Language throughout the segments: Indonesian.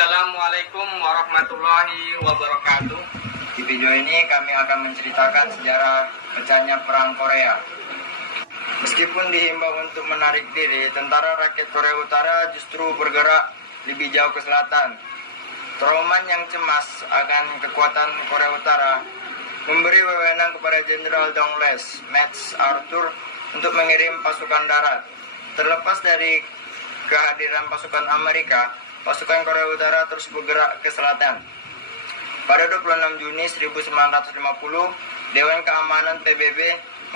Assalamualaikum warahmatullahi wabarakatuh. Di video ini kami akan menceritakan sejarah pecahnya Perang Korea. Meskipun dihimbau untuk menarik diri, tentara rakyat Korea Utara justru bergerak lebih jauh ke selatan. Truman yang cemas akan kekuatan Korea Utara memberi wewenang kepada Jenderal Douglas MacArthur untuk mengirim pasukan darat. Terlepas dari kehadiran pasukan Amerika, pasukan Korea Utara terus bergerak ke selatan. Pada 26 Juni 1950, Dewan Keamanan PBB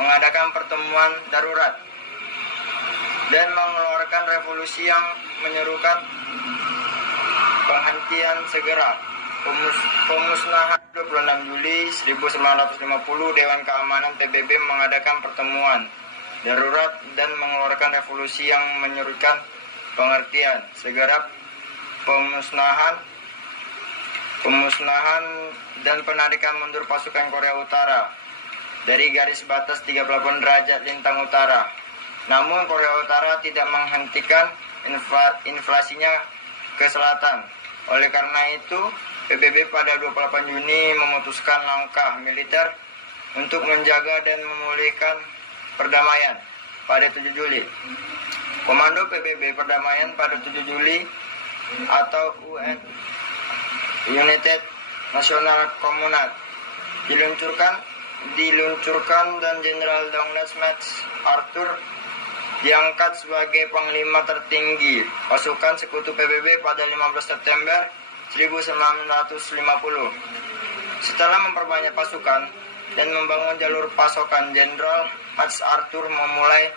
mengadakan pertemuan darurat dan mengeluarkan resolusi yang menyerukan penghentian segera pemusnahan. 26 Juli 1950, Dewan Keamanan PBB mengadakan pertemuan darurat dan mengeluarkan resolusi yang menyerukan penghentian segera pemusnahan dan penarikan mundur pasukan Korea Utara dari garis batas 38 derajat lintang utara. Namun Korea Utara tidak menghentikan invasinya ke selatan. Oleh karena itu, PBB pada 28 Juni memutuskan langkah militer untuk menjaga dan memulihkan perdamaian pada 7 Juli. Komando PBB Perdamaian pada 7 Juli atau United National Command diluncurkan dan Jenderal Douglas MacArthur diangkat sebagai panglima tertinggi pasukan sekutu PBB pada 15 September 1950. Setelah memperbanyak pasukan dan membangun jalur pasokan, Jenderal MacArthur memulai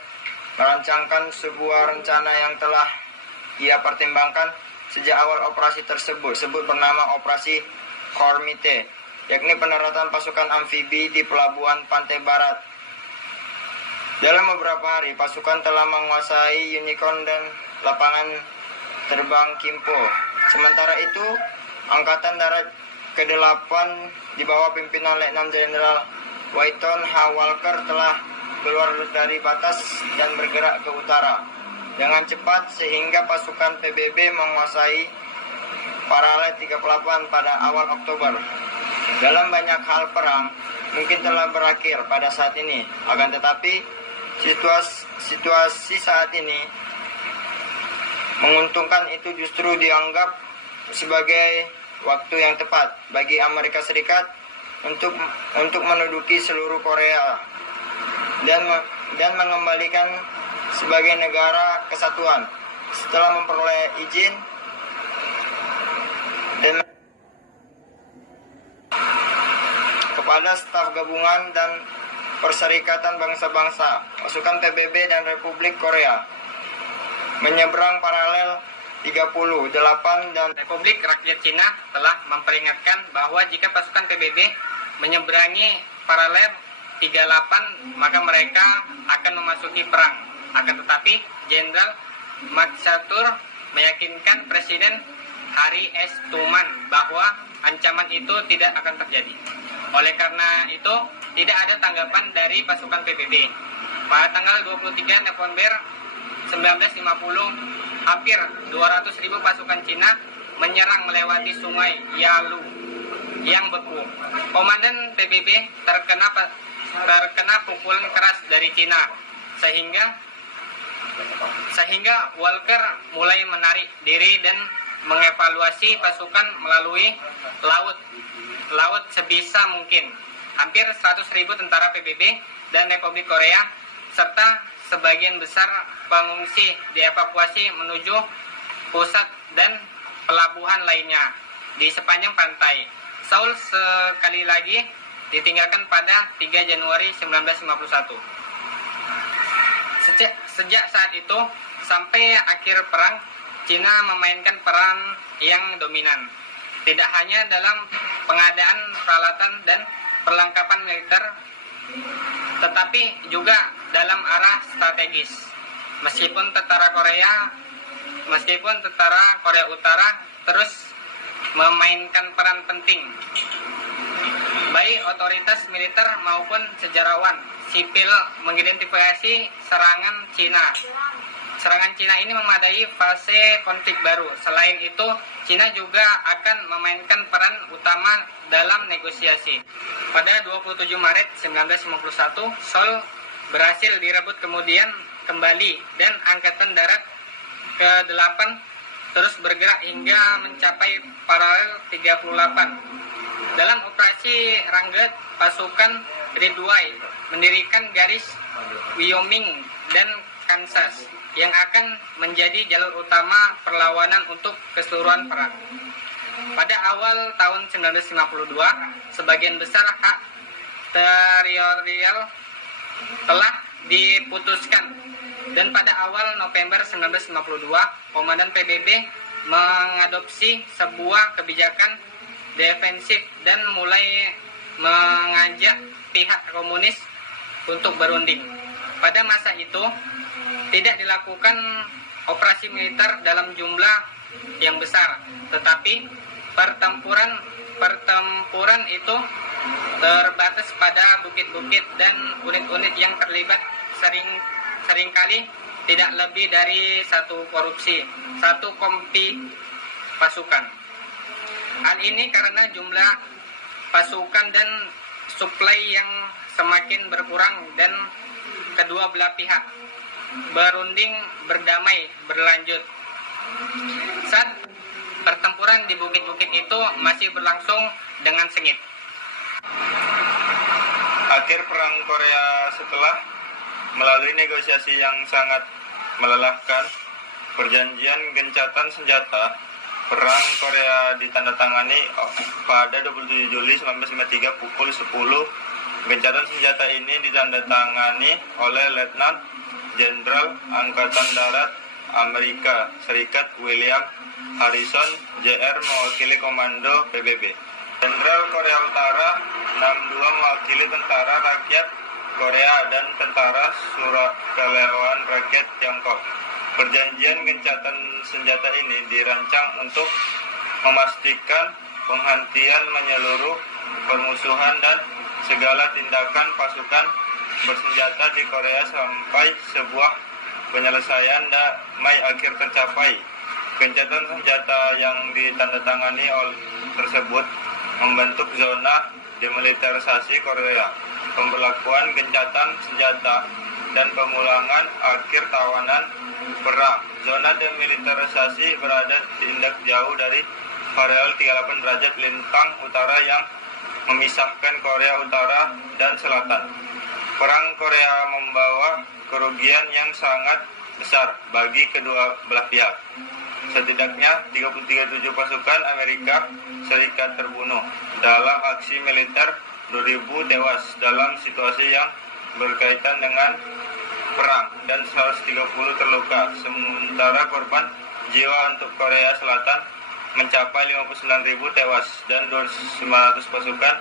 merancangkan sebuah rencana yang telah ia pertimbangkan sejak awal operasi tersebut bernama Operasi Kormite, yakni pendaratan pasukan amfibi di pelabuhan pantai barat. Dalam beberapa hari, pasukan telah menguasai Unicorn dan lapangan terbang Kimpo. Sementara itu, Angkatan Darat ke-8 di bawah pimpinan Letnan Jenderal Wynton H. Walker telah keluar dari batas dan bergerak ke utara dengan cepat sehingga pasukan PBB menguasai paralel 38 pada awal Oktober. Dalam banyak hal perang mungkin telah berakhir pada saat ini, akan tetapi situasi saat ini menguntungkan itu justru dianggap sebagai waktu yang tepat bagi Amerika Serikat untuk menduduki seluruh Korea dan mengembalikan sebagai negara kesatuan setelah memperoleh izin dan kepada staf gabungan dan Perserikatan Bangsa-Bangsa, pasukan PBB dan Republik Korea menyeberang paralel 38 dan Republik Rakyat Cina telah memperingatkan bahwa jika pasukan PBB menyeberangi paralel 38 maka mereka akan memasuki perang. Akan tetapi Jenderal MacArthur meyakinkan Presiden Harry S. Truman bahwa ancaman itu tidak akan terjadi. Oleh karena itu, tidak ada tanggapan dari pasukan PBB. Pada tanggal 23 November 1950, hampir 200.000 pasukan Cina menyerang melewati sungai Yalu yang beku. Komandan PBB terkena pukulan keras dari Cina sehingga Walker mulai menarik diri dan mengevaluasi pasukan melalui laut sebisa mungkin. Hampir 100.000 tentara PBB dan Republik Korea serta sebagian besar pengungsi dievakuasi menuju pusat dan pelabuhan lainnya di sepanjang pantai. Seoul sekali lagi ditinggalkan pada 3 Januari 1951. Sejak saat itu sampai akhir perang, Cina memainkan peran yang dominan, tidak hanya dalam pengadaan peralatan dan perlengkapan militer, tetapi juga dalam arah strategis. Meskipun tentara Korea Utara terus memainkan peran penting, baik otoritas militer maupun sejarawan sipil mengidentifikasi serangan Cina Serangan Cina ini memadai fase konflik baru. Selain itu, Cina juga akan memainkan peran utama dalam negosiasi. Pada 27 Maret 1951, Seoul berhasil direbut kemudian kembali dan Angkatan Darat ke-8 terus bergerak hingga mencapai paralel 38. Dalam operasi Rangget, pasukan Ridgway mendirikan garis Wyoming dan Kansas yang akan menjadi jalur utama perlawanan untuk keseluruhan perang. Pada awal tahun 1952, sebagian besar hak teritorial telah diputuskan dan pada awal November 1952, Komandan PBB mengadopsi sebuah kebijakan defensif dan mulai mengajak pihak komunis untuk berunding. Pada masa itu, tidak dilakukan operasi militer dalam jumlah yang besar, tetapi pertempuran itu terbatas pada bukit-bukit dan unit-unit yang terlibat seringkali tidak lebih dari satu kompi pasukan. Hal ini karena jumlah pasukan dan suplai yang semakin berkurang dan kedua belah pihak berunding berdamai berlanjut. Saat pertempuran di bukit-bukit itu masih berlangsung dengan sengit. Akhir Perang Korea setelah melalui negosiasi yang sangat melelahkan, perjanjian gencatan senjata, Perang Korea ditandatangani pada 27 Juli 1953 pukul 10. Gencatan senjata ini ditandatangani oleh Letnan Jenderal Angkatan Darat Amerika Serikat William Harrison, JR mewakili Komando PBB. Jenderal Korea Utara 62 mewakili Tentara Rakyat Korea dan Tentara Sukarelawan Rakyat Tiongkok. Perjanjian gencatan senjata ini dirancang untuk memastikan penghentian menyeluruh permusuhan dan segala tindakan pasukan bersenjata di Korea sampai sebuah penyelesaian damai akhir tercapai. Gencatan senjata yang ditandatangani tersebut membentuk zona demilitarisasi Korea, pemberlakuan gencatan senjata, dan pemulangan akhir tawanan perang. Zona demilitarisasi berada tindak jauh dari paralel 38 derajat lintang utara yang memisahkan Korea Utara dan Selatan. Perang Korea membawa kerugian yang sangat besar bagi kedua belah pihak. Setidaknya 33 pasukan Amerika Serikat terbunuh dalam aksi militer, 2.000 tewas dalam situasi yang berkaitan dengan perang dan 130 terluka. Sementara korban jiwa untuk Korea Selatan mencapai 59.000 tewas dan 900 pasukan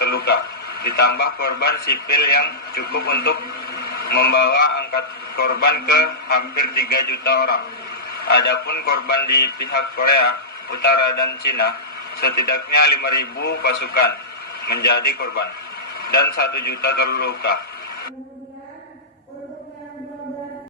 terluka. Ditambah korban sipil yang cukup untuk membawa angka korban ke hampir 3 juta orang. Adapun korban di pihak Korea Utara dan Cina, setidaknya 5.000 pasukan menjadi korban dan 1 juta terluka.